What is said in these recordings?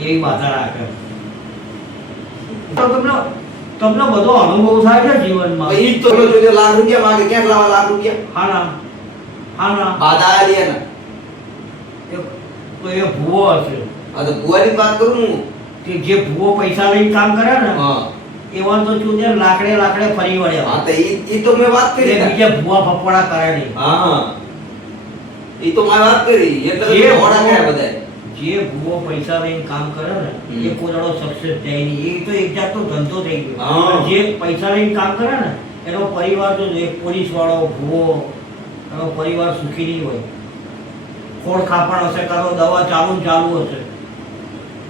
એવી બાધા રાખે. તો તમને બધો અનુભવ થાય છે જીવનમાં. ઈ તો જો લાખ રૂપિયા માંગે, ક્યાં લાવા લાખ રૂપિયા? હા ના બાધા દે ને. તો એ ભૂવો હશે. આ તો ભુવાની વાત કરું હું કે જે ભૂવો પૈસા લઈને કામ કરે ને, હા એવા તો ચૂંદે લાકડે ફરી વળ્યા. હા તો ઈ તો મેં વાત કરી ને. બીજા ભૂવા ફફડા કરે નહીં. હા ઈ તો મેં વાત કરી એટલે જે હોડા કર્યા બધાય. જે ભૂવો પૈસા લઈને કામ કરે ને એ કોઈનો સક્સેસ થાય નહીં. એ તો એક જાતનો ધંધો થઈ ગયો. હા. જે પૈસા લઈને કામ કરે ને એનો પરિવાર જો એક પોલીસ વાળો ભૂવો, એનો પરિવાર સુખી નહીં હોય. ખોળ ખાપણ હશે, કાં તો દવા ચાલુ હશે.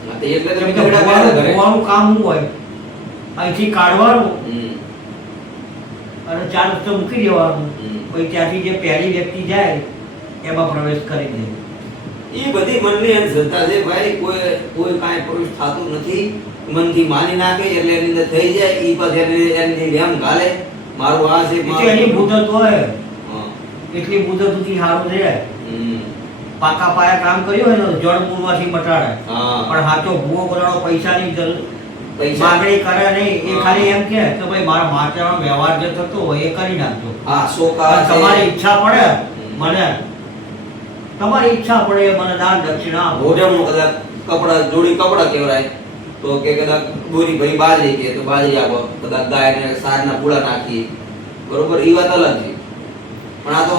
હા તો એટલે તમે કેમ કે ઝઘડા કર્યા ઘરે. ભૂવાનું કામ શું હોય? અહીંથી કાઢવાનું હમ. અને 4 રસ્તે મૂકી દેવાનું. હમ. પછી ત્યાંથી જે પહેલી વ્યક્તિ જાય એમાં પ્રવેશ કરી દે. ઈ બધી મનની અંધશ્રદ્ધા છે ભાઈ. કોઈ કાંઈ પ્રવેશ થતું નથી. મનથી માની નાખે એટલે એની અંદર થઈ જાય. ઈ પછી એની રેમ ગાલે મારું આ છે એટલે એની મુદત હોય, હા. એટલી મુદત સુધી સારું રહે. હમ. પાકા પાયા કામ કર્યું હોય ને તો જળ મૂળમાંથી મટાડે. હા. પણ સાચો ભૂવો કોઈનો પૈસાની પૈસા માગણી કરે નહીં. એ હા. ખાલી એમ કે ભાઈ મારા માટેનો વ્યવહાર જે થતો હોય એ કરી નાખજો. હા શોકા પણ છે. તમારી ઈચ્છા પડે મને, તમારી ઈચ્છા પડે મને દાન દક્ષિણા આપો. ભોજનનું કદાચ કપડા જોડી કપડા કહેવાય તો કે કદાચ દોરી ભરી બાજરી કે તો બાજરી આપો, કદાચ ગાયને સારના પૂળા નાખી, બરોબર. ઈ વાત અલગ છે. પણ આ તો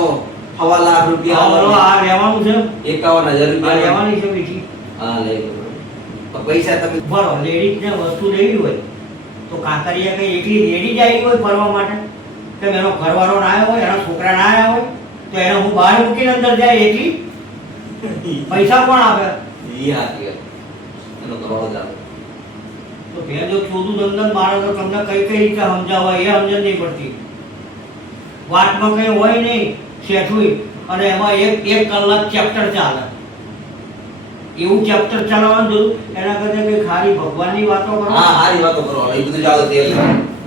1.5 લાખ રૂપિયા આ લેવાનું છે, 51,000 આ રૂપિયા લેવાની છે બીજી. હા લઈ લો. તો પૈસા તમે બરો લેડીઝને વસ્તુ લેવી હોય તો કાંકરિયા કઈ એકલી લેડી જ આવી હોય ફરવા માટે, કે એનો ઘરવાળો ના આવ્યો હોય, એના છોકરા ના આવ્યા હોય, તો એને હું બહાર મૂકીને અંદર જાય એકલી? પૈસા કોણ આપે? ઈ હાથી એનો કરવાનો જ આવે. તો બે જો ચોદું દંડન મારે તો તમને કઈ રીતે સમજાવવા એ સમજણ નહીં પડતી. વાતમાં કઈ હોય નહીં શેઠું, અને એમાં એક કલાક ચેપ્ટર ચાલે. એવું ચેપ્ટર ચલાવવાનું જરૂર એના કરતા કઈ ખાલી ભગવાનની વાતો કરો. હા હારી વાતો કરો. એ બધું ચાલો તેલ.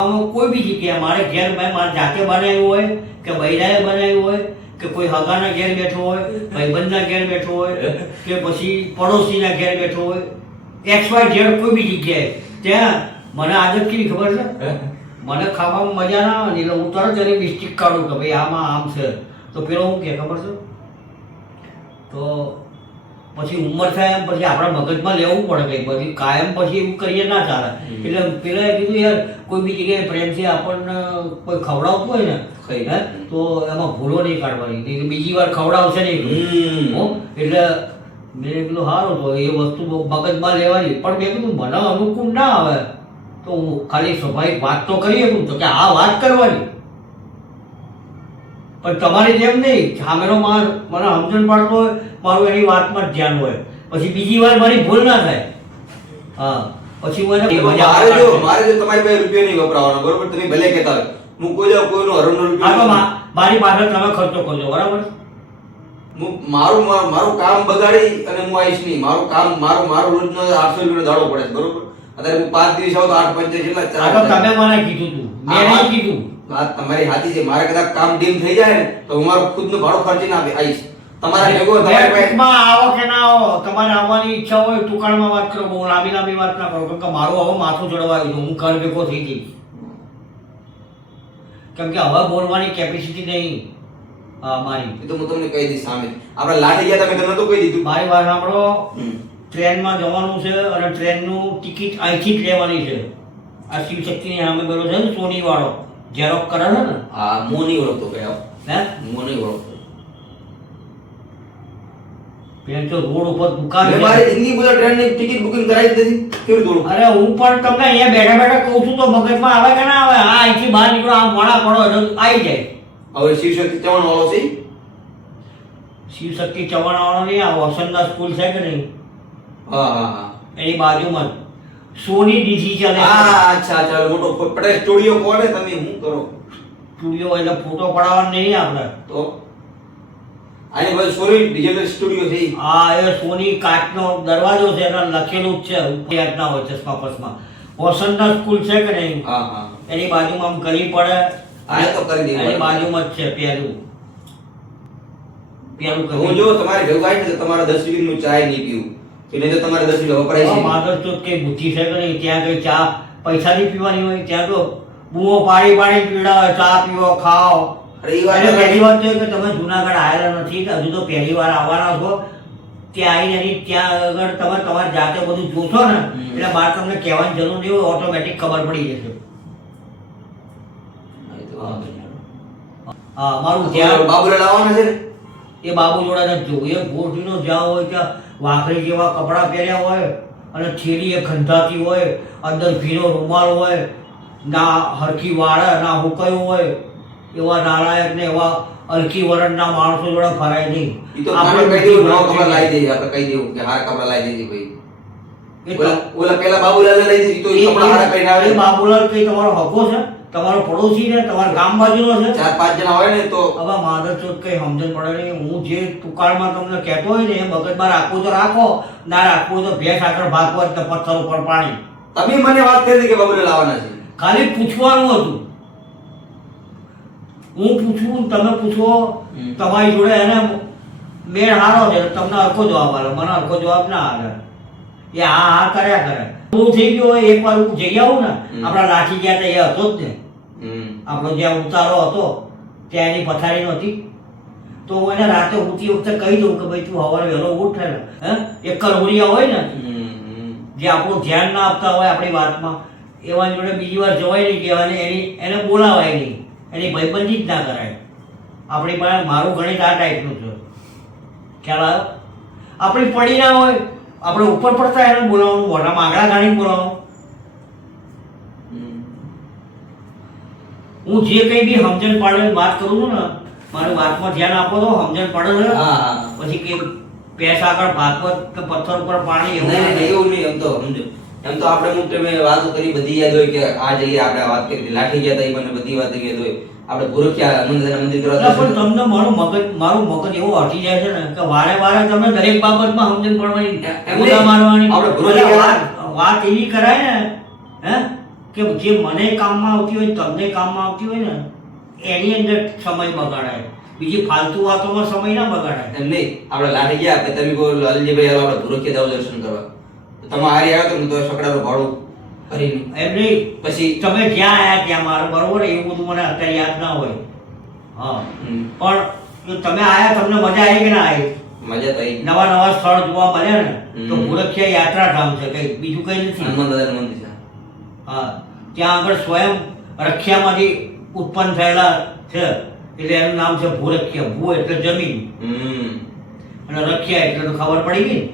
આમાં કોઈ બી જગ્યાએ મારે ઘેર મેં મારા જાતે બનાવ્યું હોય કે બૈરાએ બનાવ્યું હોય કે કોઈ હગાના ઘેર બેઠો હોય, ભાઈબંધના ઘેર બેઠો હોય કે પછી પડોશીના ઘેર બેઠો હોય, XY કોઈ બી જગ્યાએ, ત્યાં મને આદત કેવી ખબર છે? મને ખાવામાં મજા ના આવે ને એટલે હું તરત એની મિસ્ટેક કાઢું કે ભાઈ આમાં આમ છે. તો પેલો હું કે ખબર છે, તો પછી ઉંમર થાય એમ પછી આપણા મગજમાં લેવું પડે કંઈ પછી કાયમ પછી એવું કરીએ ના ચાલે. એટલે પેલા કીધું યાર કોઈ બી જગ્યાએ પ્રેમથી આપણને કોઈ ખવડાવતું હોય ને હે તો એમાં ભૂલો નહીં કાઢવાની, નહીં તો બીજી વાર ખવડાવશે નહીં. એટલે મેં કીધું સારું તો એ વસ્તુ મગજમાં લેવાની. પણ મેં કીધું મને અનુકૂળ ના આવે તો હું ખાલી સ્વાભાવિક વાત તો કરી શકું, તો કે આ વાત કરવાની. પણ તમારી જેમ નહીં, સામેનો મને સમજણ પાડતો હોય, મારું એની વાતમાં જ ધ્યાન હોય, પછી બીજી વાર મારી ભૂલ ના થાય. હા પછી હું એને મારે જો તમારી પાસે રૂપિયા નહીં વપરાવાનો, બરોબર. તમે ભલે કહેતા હોય હું કોઈ જાવ કોઈનો હરણનો રૂપિયો મારી પાસે તમે ખર્ચો કરજો, બરાબર. મારું કામ બગાડી અને હું આવીશ નહીં. મારું કામ મારો રોજનો 800 રૂપિયાનો દાડો પડે છે, બરોબર. અત્યારે હું 5 દિવસ આવું તો 8 5 કેટલા તમે મને કીધું તું, મેં નહીં કીધું. વાત તમારી સાચી છે. મારે કદાચ કામ ડીમ થઈ જાય ને તો હું મારું ખુદનું ભાડું ખર્ચીને આવીશ. તમારા ભેગો તમારી પાસે આવો કે ના આવો, તમારે આવવાની ઈચ્છા હોય ટૂંકાણમાં વાત કરો, બહુ લાંબી વાત ના કરો, કેમ કે મારું હવે માથું ચડવાયું છે, હું ઘર ભેગો થઈ જઈશ. કેમ કે હવે બોલવાની કેપેસિટી નહીં મારી. એ તો હું તમને કહી દઈશ સામે. આપણે લાઠી ગયા તમે તો કહી દીધું. મારી વાત સાંભળો, ટ્રેનમાં જવાનું છે અને ટ્રેનનું ટિકિટ અહીંથી જ લેવાની છે. આ શિવશક્તિની સામે પેલો છે ને સોની વાળો ઝેરોક કરે છે ને, હા હું નહીં ઓળખતો કઈ હે હું નહીં ઓળખતો. પેન તો રોડ ઉપર દુકાન મેં છે. મારી જિંદગી બધા ટ્રેનની ટિકિટ બુકિંગ કરાવી જ નથી. કેવી દોડું? અરે હું પણ તમને અહીંયા બેઠા બેઠા કહું છું તો મગજમાં આવે કે ના આવે? આ અહીંથી બહાર નીકળો, આમ મોડા પડો એટલે આવી જાય. હવે શિવશક્તિ ચવણ વાળો છે. શિવશક્તિ ચવાણા વાળો નહીં, આ વસંતદાસ સ્કૂલ છે કે નહીં, હા હા હા એની બાજુમાં સોની ડીજી ચાલે. હા અચ્છા અચ્છા. મોટો પટેલ સ્ટુડિયો કોને તમે શું કરો? સ્ટુડિયો એટલે ફોટો પડાવવાનો નહીં આપણે તો આની પાસે સોની ડિજિટલ સ્ટુડિયો છે. આ એ સોની કાચનો દરવાજો છે, એના લખેલું જ છે યાદના હોય ચશ્મા પસમાં. વસંતદાસ સ્કૂલ છે કે નહીં, હા હા એની બાજુમાં આમ ગલી પડે, આ તો કરી દે. એની બાજુમાં જ છે પેલું હું જો તમારી ભેગું આવી ને તમારા 10 રૂપિયાનું ચાય નહીં પીવું. એટલે તો તમારે 10 રૂપિયા વપરાય છે. માધર તો કઈ બુદ્ધિ છે કે નહીં? ત્યાં કઈ ચા પૈસાની પીવાની હોય? ત્યાં તો બૂમો પાડી પાડી પીવડાવે, ચા પીવો, ખાઓ. અરે એ વાત એટલે અલગ. પહેલી વાત તો એ કે તમે જુનાગઢ આવેલા નથી, કે હજુ તો પહેલી વાર આવવાના છો. ત્યાં આવીને એની ત્યાં આગળ તમે તમારી જાતે બધું જોશો ને, એટલે બહાર તમને કહેવાની જરૂર નહીં હોય, ઓટોમેટિક ખબર પડી જશે. હા, મારું ધ્યાન બાબુલાલ આવવાના છે ને? એ બાબુ જોડે નથી જોવું. એ ગોઠવીનો જ્યાં હોય ત્યાં વાખરી જેવા કપડાં પહેર્યા હોય અને થેલી એ ગંધાતી હોય, અંદર ભીનો રૂમાલ હોય, ના હરખી વાળે ના હુકાયું હોય, એવા નાલાયક ને એવા હલકી વરણના માણસો જોડે ફરાય નહીં. ઈ તો આપણે કહી દેવું, નવા કપડા લાવી દઈએ, આપણે કહી દેવું કે હારા કપડા લાવી દેજે ભાઈ. ઓલા પેલા બાબુલાલ લઈ દીધી તો ઈ કપડા હારા પહેરીને આવે. એ બાબુલાલ કઈ તમારો હકો છે? તમારો પડોશી છે? તમારા ગામ બાજુનો છે? 4-5 જણા હોય ને તો હવે માધર ચોથ કઈ સમજણ પડે નહીં. હું જે તુકાળમાં તમને કહેતો હોય ને એ મગજમાં રાખવું તો રાખો, ના રાખવું તો ભેંસ આગળ ભાગવો જ, પથ્થર ઉપર પાણી. તમે મને વાત કરી હતી કે બાબુલાલ આવવાના છે. ખાલી પૂછવાનું હતું. હું પૂછું, તમે પૂછો, તમારી જોડે એને મેળ હારો છે, તમને હરખો જવાબ આવે, મને હરખો જવાબ ના આવે. એ હા હા કર્યા કરે. હું થઈ ગયો હોય એકવાર હું જઈ આવું ને, આપણા લાઠી ગયા હતા એ હતો જ ને, આપણો જ્યાં ઉતારો હતો ત્યાં એની પથારી નહોતી, તો હું એને રાતે ઉઠતી વખતે કહી દઉં કે ભાઈ તું સવારે વહેલો ઉઠ ને, એક કરવરિયા હોય ને જે આપણું ધ્યાન ના આપતા હોય આપણી વાતમાં, એવા જોડે બીજી વાર જવાય નહીં, કહેવાય એને બોલાવાય નહીં, એની ભાઈબંધી જ ના કરાય. આપણી પાસે મારું ગણિત આ ટાઈપનું છે, ખ્યાલ આવ્યો? આપણી પડી ના હોય, આપણે ઉપર પડતા એને બોલાવવાનું, મોઢામાં આગળ ગાડીને બોલાવવાનું. હું જે કઈ બી સમજણ પાડે વાત કરું છું ને, મારી વાતમાં ધ્યાન આપો તો સમજણ પડે છે. પછી કે પૈસા આગળ ભાગવત કે પથ્થર ઉપર પાણી એવું નહીં નહીં એવું નહીં. એમ તો સમજો, એમ તો આપણે મુક્ત મેં વાતો કરી બધી યાદ હોય કે આ જગ્યાએ આપણે વાત કરી લાઠી ગયા હતા, એ મને બધી વાત યાદ હોય. આપણે ભૂરખિયા મંદિર કરવા પણ તમને મારું મગજ એવું હટી જાય છે ને કે વારે વારે તમે દરેક બાબતમાં સમજણ પડવાની, ગોળા મારવાની. આપણે ભૂરખિયા વાત એવી કરાય ને કે જે મને કામમાં આવતી હોય, તમને કામમાં આવતી હોય ને, એની અંદર સમય બગાડાય. બીજી ફાલતુ વાતોમાં સમય ના બગાડાય. એમ નહીં, આપણે લાઠી ગયા કે તમે કહો લાલજીભાઈ હાલો આપણે ભૂરખિયા જાવ દર્શન કરવા, તો તમે હારી આવ્યો તો હું તો સકડાનું ભાડું ભરીને એમ નહીં, પછી તમે જ્યાં આયા ત્યાં મારું બરોબર, એવું બધું મને અત્યારે યાદ ના હોય. હા, પણ તમે આયા, તમને મજા આવી કે ના આવી? મજા તો આવી. નવા નવા સ્થળ જોવા મળ્યા ને, તો ભૂરખિયા યાત્રાધામ છે, કઈ બીજું કઈ નથી. હનુમાન દાદાનું મંદિર છે. હા, ત્યાં આગળ સ્વયં રખિયામાંથી ઉત્પન્ન થયેલા છે, એટલે એનું નામ છે ભૂરખિયા. ભૂ એટલે જમીન અને રખિયા એટલે તો ખબર પડી ગઈ ને.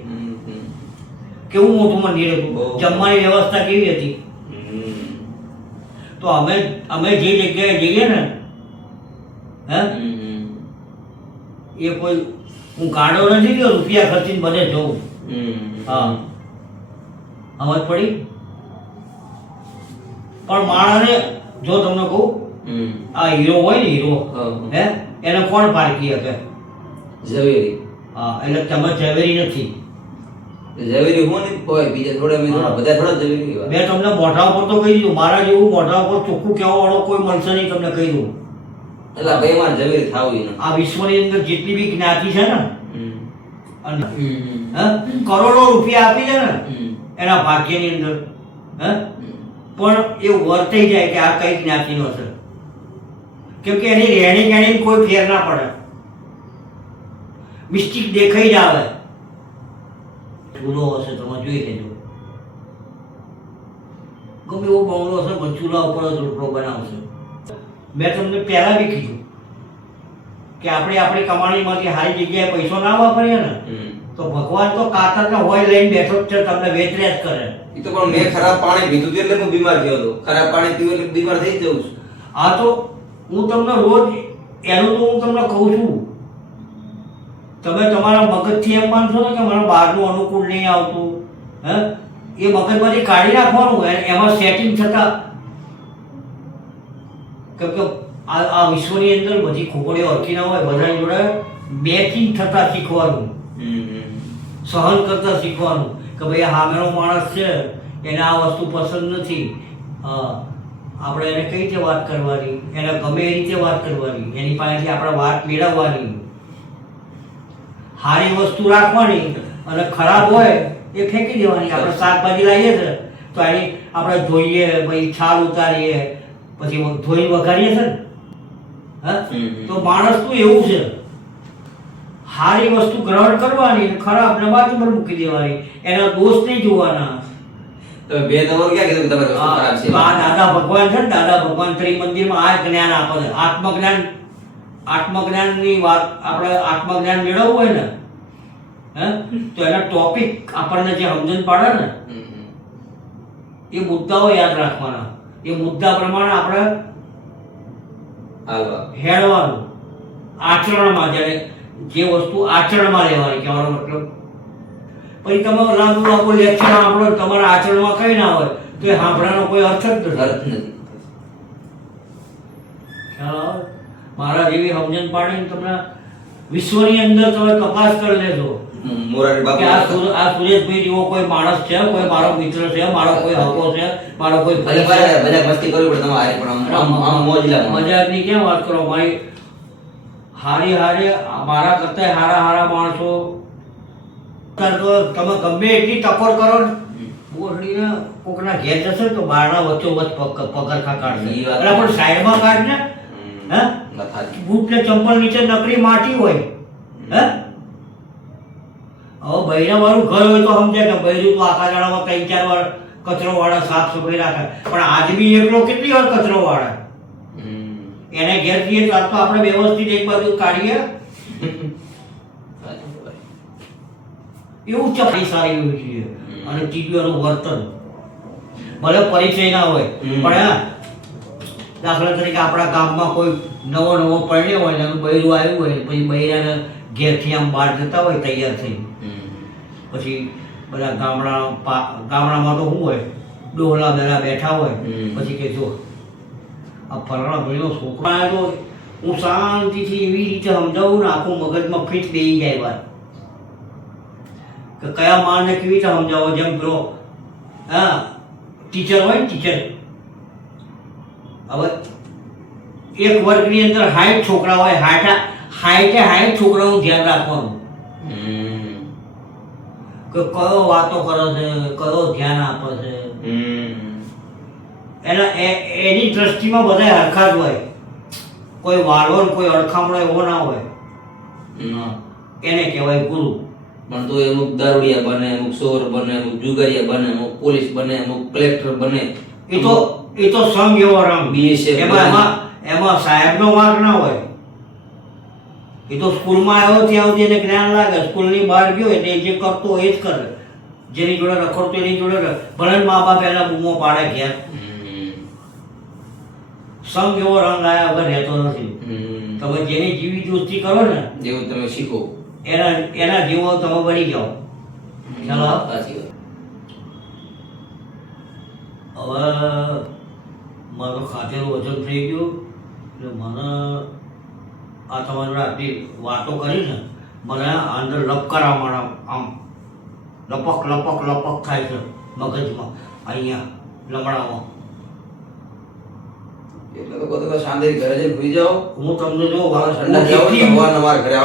કેવું મોટું મંદિર હતું, જમવાની વ્યવસ્થા કેવી હતી. તો અમે જે જગ્યાએ જઈએ ને, એ કોઈ હું ગાડો નથી કે રૂપિયા ખર્ચીને બધે જઉં. હા, સમજ પડી? પણ માણસને જો તમને કહું, આ હીરો હોય ને, હીરો એને કોણ પારખી શકે? ઝવેરી. હા, એટલે તમે ઝવેરી નથી. ઝવેરી હું નહીં કોઈ બીજા થોડા બધા થોડા ઝવેરી. મેં તમને મોઢા ઉપર તો કહી દીધું, મારા જેવું મોઢા ઉપર ચોખ્ખું કહેવા વાળો કોઈ મળશે નહીં, તમને કહી દઉં. એટલે ભાઈ મારે ઝવેરી થાવું ને. આ વિશ્વની અંદર જેટલી બી જ્ઞાતિ છે ને, કરોડો રૂપિયા આપી છે ને એના ભાગ્યની અંદર, પણ એ વર્તાઈ જાય કે આ કઈ જ્ઞાતિનો છે, કેમ કે એની રહેણી કહેણી કોઈ ફેર ના પડે, મિસ્ટેક દેખાઈ જ આવે. ચૂલો હશે તમે જોઈ લેજો, ગમે એવો બંગલો હશે પણ ચૂલા ઉપર જ રોટલો બનાવશે. મેં તમને પહેલા બી કીધું કે આપણે આપણી કમાણીમાંથી સારી જગ્યાએ પૈસો ના વાપરીએ ને, તો ભગવાન તો કાતરને હોય લઈને બેઠો જ છે, તમને વેતર્યા જ કરે. એ તો પણ મેં ખરાબ પાણી પીધું હતું એટલે હું બીમાર થયો હતો. ખરાબ પાણી પીવું એટલે બીમાર થઈ જઉં છું. આ તો હું તમને રોજ એનું તો હું તમને કહું છું, તમે તમારા મગજથી એમ માનશો ને કે મારા બહારનું અનુકૂળ નહીં આવતું, એ મગજમાંથી કાઢી નાખવાનું, એમાં સેટિંગ થતા. કેમ કે આ વિશ્વની અંદર બધી ખોપડીઓ હરખી ના હોય, બધાની જોડે મેચિંગ થતા શીખવાનું, સહન કરતા શીખવાનું કે ભાઈ આ સામેનો માણસ છે, એને આ વસ્તુ પસંદ નથી, આપણે એને કઈ રીતે વાત કરવાની, એને ગમે એ રીતે વાત કરવાની, એની પાસેથી આપણે વાત મેળવવાની, સારી વસ્તુ રાખવાની અને ખરાબ હોય એ ફેંકી દેવાની. આપણે શાકભાજી લાવીએ છે તો આની આપણે ધોઈએ, પછી છાલ ઉતારીએ, પછી ધોઈ વઘારીએ છે ને. હા, તો માણસ તો એવું છે, સારી વસ્તુ ગ્રહણ કરવાની, ખરાબ ને બાજુ પર મૂકી દેવાની, એના દોષ નહીં જોવાના. તમે બે તમારું ક્યાં કીધું કે તમારી વસ્તુ ખરાબ છે? આ દાદા ભગવાન છે ને, દાદા ભગવાન ત્રિમંદિરમાં આ જ્ઞાન આપે છે. આત્મજ્ઞાનની વાત, આપણે આત્મજ્ઞાન મેળવવું હોય ને, હે, તો એના ટોપિક આપણને જે સમજણ પાડે ને, એ મુદ્દાઓ યાદ રાખવાના. એ મુદ્દા પ્રમાણે આપણે હેડવાનું આચરણમાં. જ્યારે જે વસ્તુ આચરણમાં લેવાની, કહેવાનો મતલબ. પછી તમે લાંબુ લેક્ચર સાંભળો, તમારા આચરણમાં કઈ ના હોય તો એ સાંભળવાનો કોઈ અર્થ જ નથી. ખ્યાલ આવે? મારા જેવી સમજણ પાડીને તમને વિશ્વની અંદર તમે તપાસ કરી લેજો મોરારી બાપુ કે આ સુરેશભાઈ જેવો કોઈ માણસ છે, કોઈ મારો મિત્ર છે, મારો કોઈ હકો છે, મારો કોઈ ભલે મજાક મસ્તી કરવી પડે તમારે, પણ આમ મોજલા મજાકની કેમ વાત કરો? મારી હારી મારા કરતા હારા માણસો તો તમે ગમે એટલી ટકોર કરો ને, બોસડીને કોકના ઘેર જશે તો બારણા વચ્ચોવચ્ચ પગરખા કાઢશે. એટલે પણ સાઈડમાં કાઢ ને, હે, બૂટ ને ચંપલ નીચે નકરી માટી હોય, હે. હવે બૈરા વાળું ઘર હોય તો સમજે કે બૈરું તો આખા દાડામાં 3-4 વાર કચરો વાળા સાફ સફાઈ રાખે, પણ આદમી એકલો કેટલી વાર કચરો વાળે? એને ઘેર જઈએ તો આપણે વ્યવસ્થિત એક બાજુ કાઢીએ. એવું ચપડી સારી હોય છે. અને ત્રીજું એનું વર્તન, ભલે પરિચય ના હોય, પણ હા, દાખલા તરીકે આપણા ગામમાં કોઈ નવો પરણ્યો હોય ને એનું બૈરું આવ્યું હોય, પછી બૈરાને ઘેરથી આમ બહાર જતા હોય તૈયાર થઈ, પછી બધા ગામડામાં તો શું હોય, ડોહલા દરા બેઠા હોય, પછી કે જો આ ફલાણા ભાઈનો છોકરો આવ્યો તો હું શાંતિથી એવી રીતે સમજાવું ને, આખું મગજમાં ફિટ બેસી જાય વાત કે કયા માણને કેવી રીતે સમજાવો. જેમ પેલો હા ટીચર હોય ને, ટીચર, હવે એક વર્ગની અંદર 60 છોકરા હોય, 60 છોકરાનું ધ્યાન રાખવાનું કે કયો વાતો કરે છે, કયો ધ્યાન આપે છે. એની દ્રષ્ટિમાં બધા હરખા જ હોય, કોઈ વાળો કોઈ અડખામણો એવો ના હોય. એને કહેવાય ગુરુ. પણ તો અમુક દારૂડિયા બને, અમુક ચોર બને, અમુક જુગારિયા બને, અમુક પોલીસ બને, અમુક કલેક્ટર બને. એ તો સંગ એવો રંગ. BSF એમાં સાહેબનો વાંક ના હોય. એ તો સ્કૂલમાં આવ્યો ત્યાં સુધી એને જ્ઞાન લાગે, સ્કૂલની બહાર ગયો એટલે જે કરતો એ જ કરે, જેની જોડે રખડતો એની જોડે ભલે મા બાપ એના બૂમો પાડે ઘેર. સંગ એવો રંગ આવ્યા વગર રહેતો નથી. તમે જેની જીવી દોસ્તી કરો ને, જેવું તમે શીખો, એના જેવો તમે બની જાઓ. ચાલો, હવે મારું ખાધેલું વજન થઈ ગયું એટલે મને આ તમારી આટલી વાતો કરી ને, મને અંદર લપકારા મારા આમ લપક થાય છે મગજમાં, અહીંયા લમડામાં. એટલે તો શાંતિ ઘરે જઈને સુઈ જાઓ. હું તમને જો ઠંડા જાઓ, તમારે ઘરે